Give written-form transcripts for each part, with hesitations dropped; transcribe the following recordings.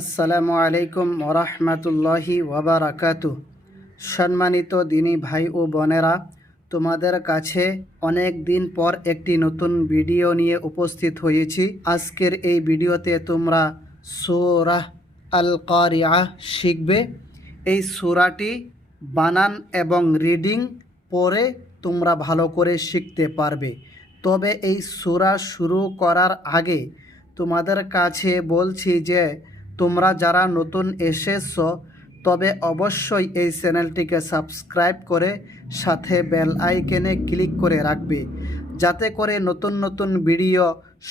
আসসালামু আলাইকুম ওরহমতুল্লাহি ওয়াবারাকাতুহ। সম্মানিত দিনী ভাই ও বোনেরা, তোমাদের কাছে অনেক দিন পর একটি নতুন ভিডিও নিয়ে উপস্থিত হয়েছি। আজকের এই ভিডিওতে তোমরা সূরাহ আল কারিআহ শিখবে। এই সূরাটি বানান এবং রিডিং পরে তোমরা ভালো করে শিখতে পারবে। তবে এই সূরা শুরু করার আগে তোমাদের কাছে বলছি যে তোমরা যারা নতুন এসেছো তবে অবশ্যই এই চ্যানেলটিকে সাবস্ক্রাইব করে সাথে বেল আইকনে ক্লিক করে রাখবে, যাতে করে নতুন নতুন ভিডিও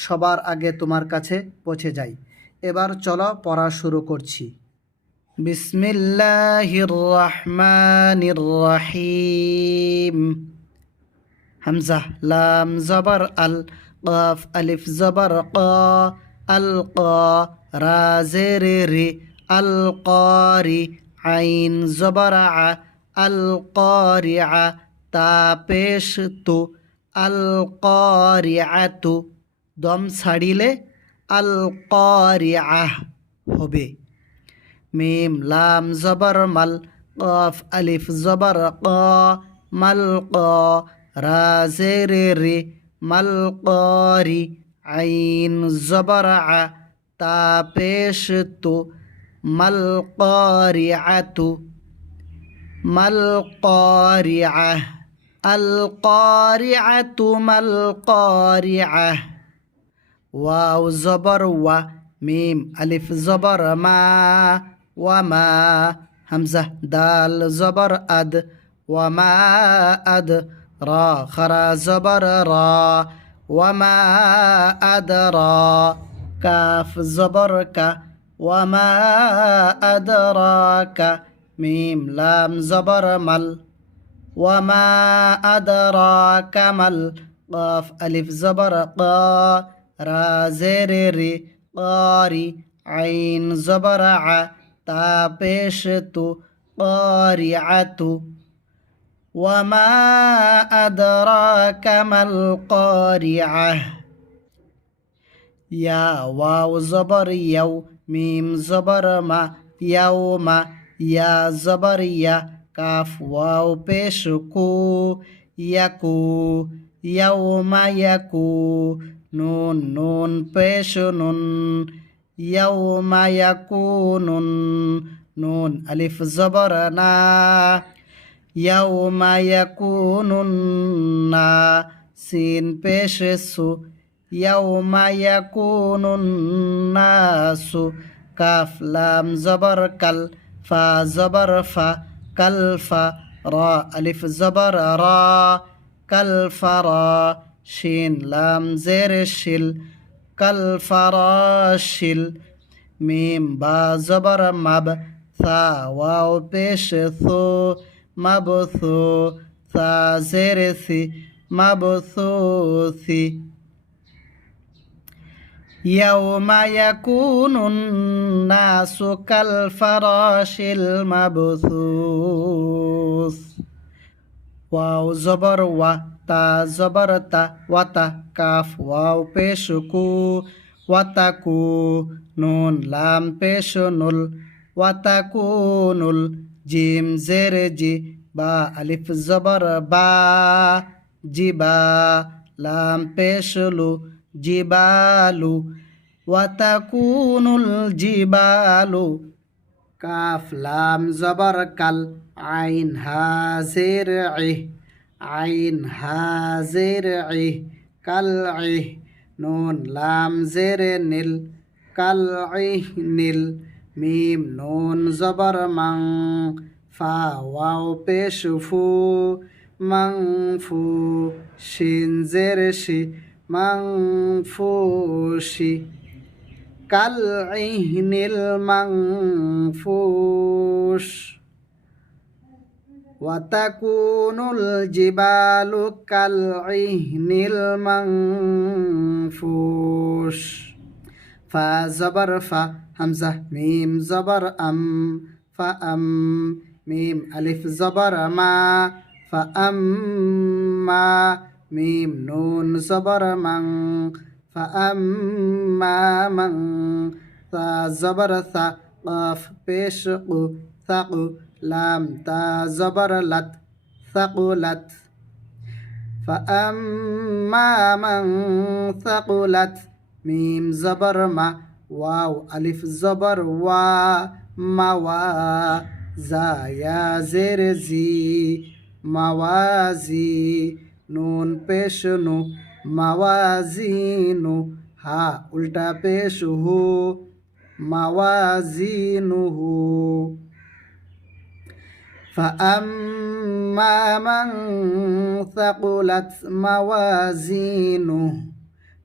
সবার আগে তোমার কাছে পৌঁছে যায়। এবার চলো পড়া শুরু করছি। বিসমিল্লাহির রহমানির রহিম। হামজা লাম জবর আল, কাফ আলিফ জবর কা, আল কা, রা জের রে, আল কারি, আইন জবর আ, আল কারিআ, তা পেশ তু, আল কারিআতু, দম ছাড়িলে আল কারিআহ হবে। মিম লাম জবর মাল, কাফ আলিফ জবর কা, মাল কা, রা জের রে, মাল কারি, আইন জবর আ, তা পেশ তু, মাল কারিআতু, মাল কারিআহ, আল কারিআতু মাল কারিআহ। ওয়াও জবর ওয়া, মিম আলিফ জবর মা, ওয়া মা, হামজা দাল জবর আদ, ওয়া মা আদ, রা খরা জবর রা, ওয়া মা আদ রা, কাফ জবর কা, ওয়া মা আদ রা কা, মিম লাম জবর মাল, ওয়া মা আদ রা কামাল, কাফ আলিফ জবর কা, রা জের রে, কারি, আইন জবর আ, তা পেশ তু, কারিআতু, ওয়া মা আদরাকা মাল কারিআহ। ইয়া ওয়াও জবর ইয়াও, মিম জবর মা, ইয়াওমা, ইয়া জবর ইয়া, কাফ ওয়াও পেশ কু, ইয়াকু, ইয়াওমা ইয়াকু, নুন নুন পেশ নুন, ইয়াওমা ইয়াকুনুন, নুন আলিফ জবর না, ইয়াওমা ইয়াকুনুন না, সিন পেশ সু, ইয়াওমা ইয়াকুনুন নাসু, কাফ লাম জবর কাল, ফা জবর ফা, কাল ফা, রা আলিফ জবর রা, কাল ফারা, শিন লাম জের শিল, কাল ফারাশিল, মিম বা জবর মাব, সা ওয়াও পেশ সু, মাবসু, সা জের সি, মাবসুসি। ইয়াওমা ইয়াকুনুন নাসু কাল ফারাশিল মাবসুস। ওয়াও জবর ওয়া, তা জবর তা, ওয়াতা, কাফ ওয়াও পেশ কু, ওয়াতাকু, নুন লাম পেশ নুল, ওয়াতাকুনুল, জিম জের জি, বা আলিফ জবর বা, জিবা, লাম পেশ লু, জিবালু, ওয়াতাকুনুল জিবালু, কাফ লাম জবর কাল, আইন হাজের ইহ, আইন হাজের ইহ, কাল ইহ, নুন লাম জের নীল, কাল ইহ নীল, মিম নুন জবর মাং, ফা ওয়াও পেশ ফু, মাং ফু, শিন জের শি, মাং ফুশি, কাল ইহনিল মাংফুশ। ওয়াতাকুনুল জিবালু কাল ইহনিল মাংফুশ। ফা জবর ফা, হামজা মিম জবর আম, ফা আম, মিম আলিফ জবর মা, ফা আম মা, মিম নুন জবর মাং, ফা আম মা মাং, তা জবর সা কফ পেশ কু সাকু লাম তা জবর লাত সাকুলাত فأما من ثقلت ميم زبر ما واو ألف زبر وا موا زا يا زير زي موازي نون পেশ নু موازينو হা উল্টা পেশ হু موازينه فأما من ثقلت موازينه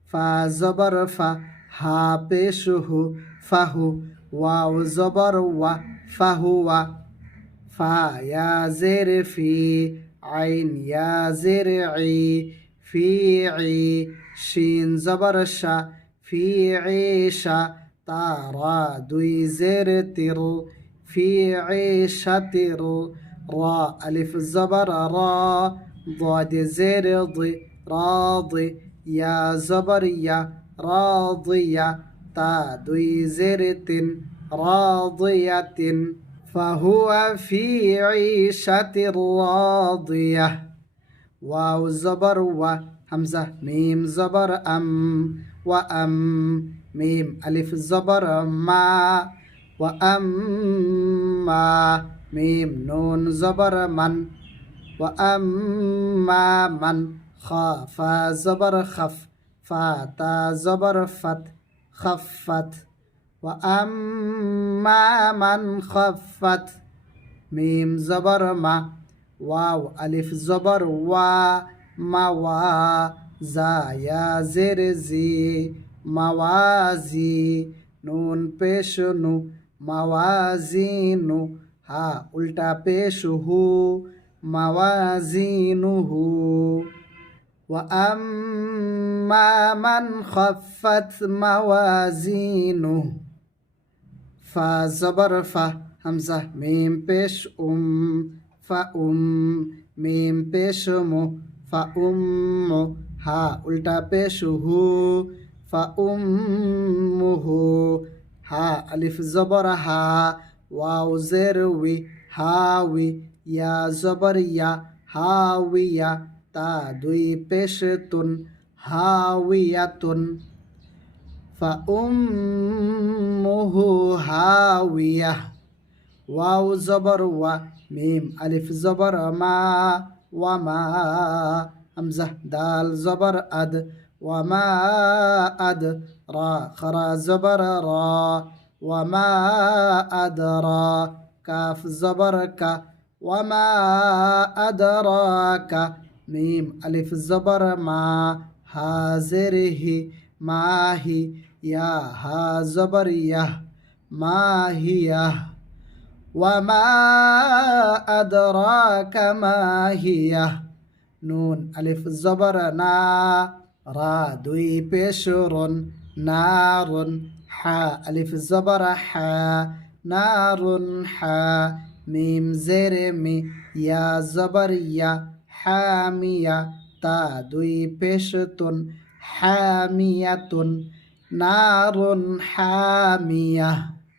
فزبر فا ها بشه فهو واو زبر و فهو فا يا زر في عين يا زرعي في عي شين زبر شا في عيشة تارا دوي زر تر في عيشة را ألف زبر را ضاد زر ضي راضي يا زبر يا راضية تا دوي زرت راضية فهو في عيشة راضية واو زبر و همزة ميم زبر أم وأم ميم ألف زبر ما وأما ميم نون زبر من وأما من خاف زبر خف فاتا زبر فت خفت وأما من خفت ميم زبر ما واو ألف زبر وا موا زا يا زر زي موازي নুন পেশ নু মাওয়াজিনু হা উল্টা পেশ হু মাওয়াজিনুহু وأما من خفت موازينه فزبر فا همزة ميم পেশ فأم ميم পেশ মু فأم হা উল্টা পেশ হু فأمه ها ألف زبر ها واو زر وي هاوي يا زبر يا هاوية تا دوي بشتن هاوية فأمه هاوية واو زبر و ميم ألف زبر ما وما همزة دال زبر أد وما أد را خرا زبر را وما أدرا كاف زبر كا وما أدراك ميم ألف زبر ما هازره ما هي يا ها زبر يه ما هي وما أدراك ما هي نون ألف زبر نا را دوي بشر نار حا ألف زبر حا نار حا ميم زر مي يا زبر يا حامية تا دوي بشتن حامية نار حامية